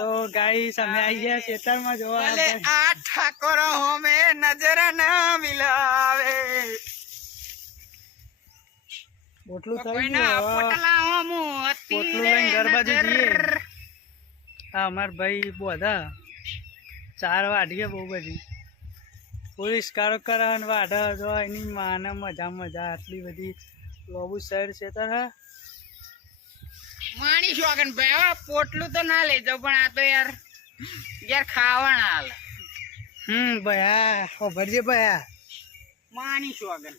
तो गाइस हमें आई है खेतर में जो आ ठाकोर में नजर न मिलावे पोटलू पोटलू लઈને ઘર બાજુ જઈએ આ અમાર ભાઈ બોધા 4 વાડીએ બહુ બધી પોલીસ કારો કરન વાડા જો એની માને મજા મજા આટલી બધી લોબુ શહેર છે તર માણી શોગન ભાઈ પોટલું તો ના લઈ જાવ પણ આ તો યાર ખાવાના હાલ ભયા ખબરજે ભયા માણી શોગન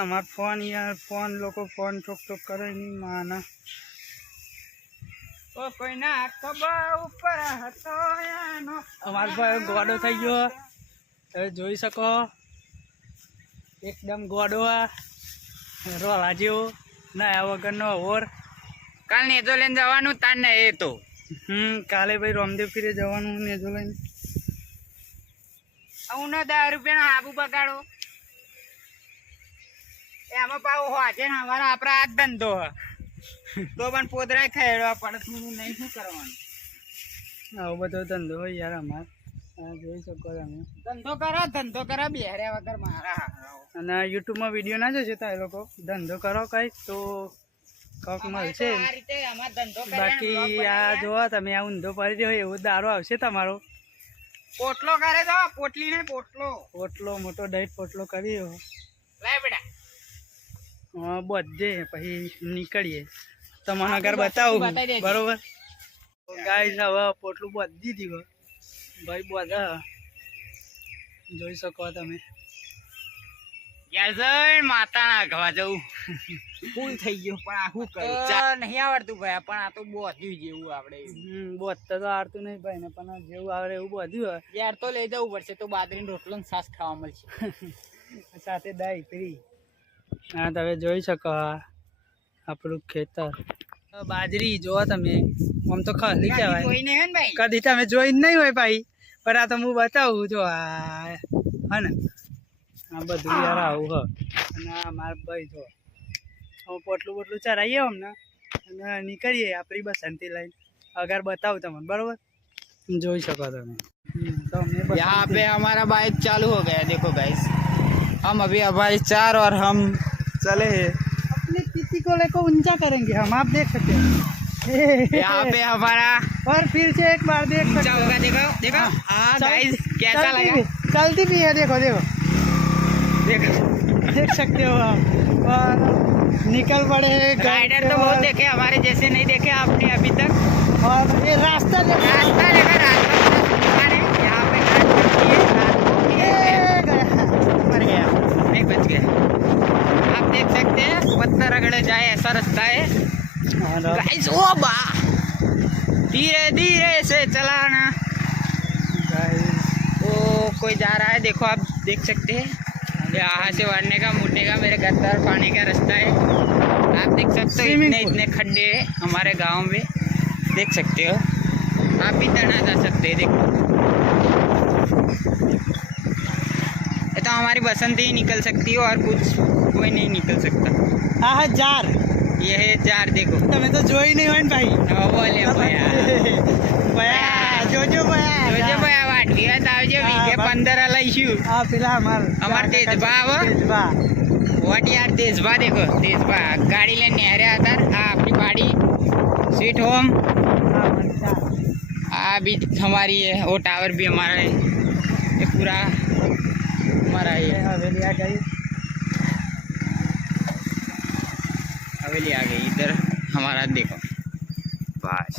અમાર ફોન યાર ફોન લોકો ફોન ઠોક ઠોક કરે ની માના ઓ કોઈ ના ખબર ઉપર હતો એનો અમાર ભાઈ ગોડો થઈ ગયો તમે જોઈ શકો એકદમ ગોડો આ રોલા જેવો ના વગરનો ઓર કાલ નેજો લઈને જવાનું તાર ને એ તો કાલે ભાઈ રામદેવ પીરે જવાનું નેજો લઈને હું ને 10 રૂપિયાનો આબુ બગાડો એમાં પાવ હોજે ને અમારા આપણા આ ધંધો તો પણ પોદરાય ખાયડવા પડે તું નહીં શું કરવાનું આવો બધો ધંધો હોય યાર અમાર જોઈ શકો તમે ધંધો કરો બેહર્યા વગર મારા અને યુટ્યુબમાં વિડીયો ના જોશે તો એ લોકો ધંધો કરો કંઈક તો કંઈક મળશે બાકી આ જોવા તમે આ ઊંધો પડી રહ્યો એવો દારો આવશે તમારો પોટલો કરે તો પોટલી નહીં પોટલો મોટો ડાઈટ પોટલો કર્યો લાય બેટા બધે પછી નીકળીએ તમને આગળ બતાવું બરોબર ગાઈસ હવે પોટલું બધી દીધું ભાઈ બધા જોઈ શકો તમે યાર માતા ના ઘવા જવું ફૂલ થઈ ગયો પણ આ શું કરું નહીં આવડતું ભાઈ પણ આ તો બોધ્યું જેવું આવડે બોધતા તો આવડતું નહીં ભાઈ ને પણ જેવું આવડે એવું બધું યાર તો લઈ જવું પડશે તો બાજરીનો રોટલો ને છાશ ખાવા મળશે સાથે દાઈ ફ્રી હા તમે જોઈ શકો આપણું ખેતર બાજરી જોવો તમે આમ તો ખાલી કહેવાય કદી તમે જોઈ નહીં હોય ભાઈ પણ આ તો હું બતાવું જો આ હે ને આ બધું યાર આવું હ અને મારા ભાઈ જો અમે પોટલું બોટલું ચરાવીએ અમને અને નીકળીએ આપણી બસંતી લઈને અગર બતાવું તમને બરોબર જોઈ શકો તમે તો यहाँ पे हमारा बाइक चालू हो गया देखो गाइस हम अभी हमारी 4 और हम चले हैं अपने पीती को लेकर ऊंचा करेंगे हम आप देख सकते हैं यहाँ पे हमारा और फिर से एक बार देख सकते क्या होगा देखो देखो हाँ गाइस कैसा लगा चलती भी है देखो देखो देखो देख सकते हो आप और निकल पड़े राइडर तो बहुत देखे हमारे जैसे नहीं देखे आपने अभी तक और ये रास्ता देखो रास्ता यहाँ पे मर गया नहीं बच गया आप देख सकते हैं पत्थर रगड़े जाए ऐसा रास्ता है गाइस ओ बा धीरे धीरे से चलाना वो कोई जा रहा है देखो आप देख सकते हैं यहाँ से बढ़ने का मुड़ने का मेरे घर तरफ आने का रास्ता है आप देख सकते हो इतने खड्डे हैं हमारे गांव में देख सकते हो आप भी तैरना जा सकते हैं देखो ये तो हमारी बसंती ही निकल सकती है और कुछ कोई नहीं निकल सकता हाँ जार ये है जार देखो તમે તો જોઈ નહીં હોય ને ભાઈ બોલે ભયા જોજો ભયા વાટલી વાત આવજો વીઘે 15 લઈશું આ પેલા અમાર તેજભા આવો વોટ યાર તેજભા देखो તેજભા ગાડી લઈને હેર્યા હતા આ આપણી બાડી स्वीट होम भी हमारी है वो टावर भी हमारा है ये पूरा हमारा है हवेली आ गई हवेली आ गई इधर हमारा देखो बस